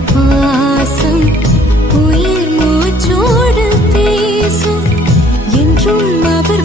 பாசம் உயிர் மூச்சோடு பேசும் என்றும் அவர்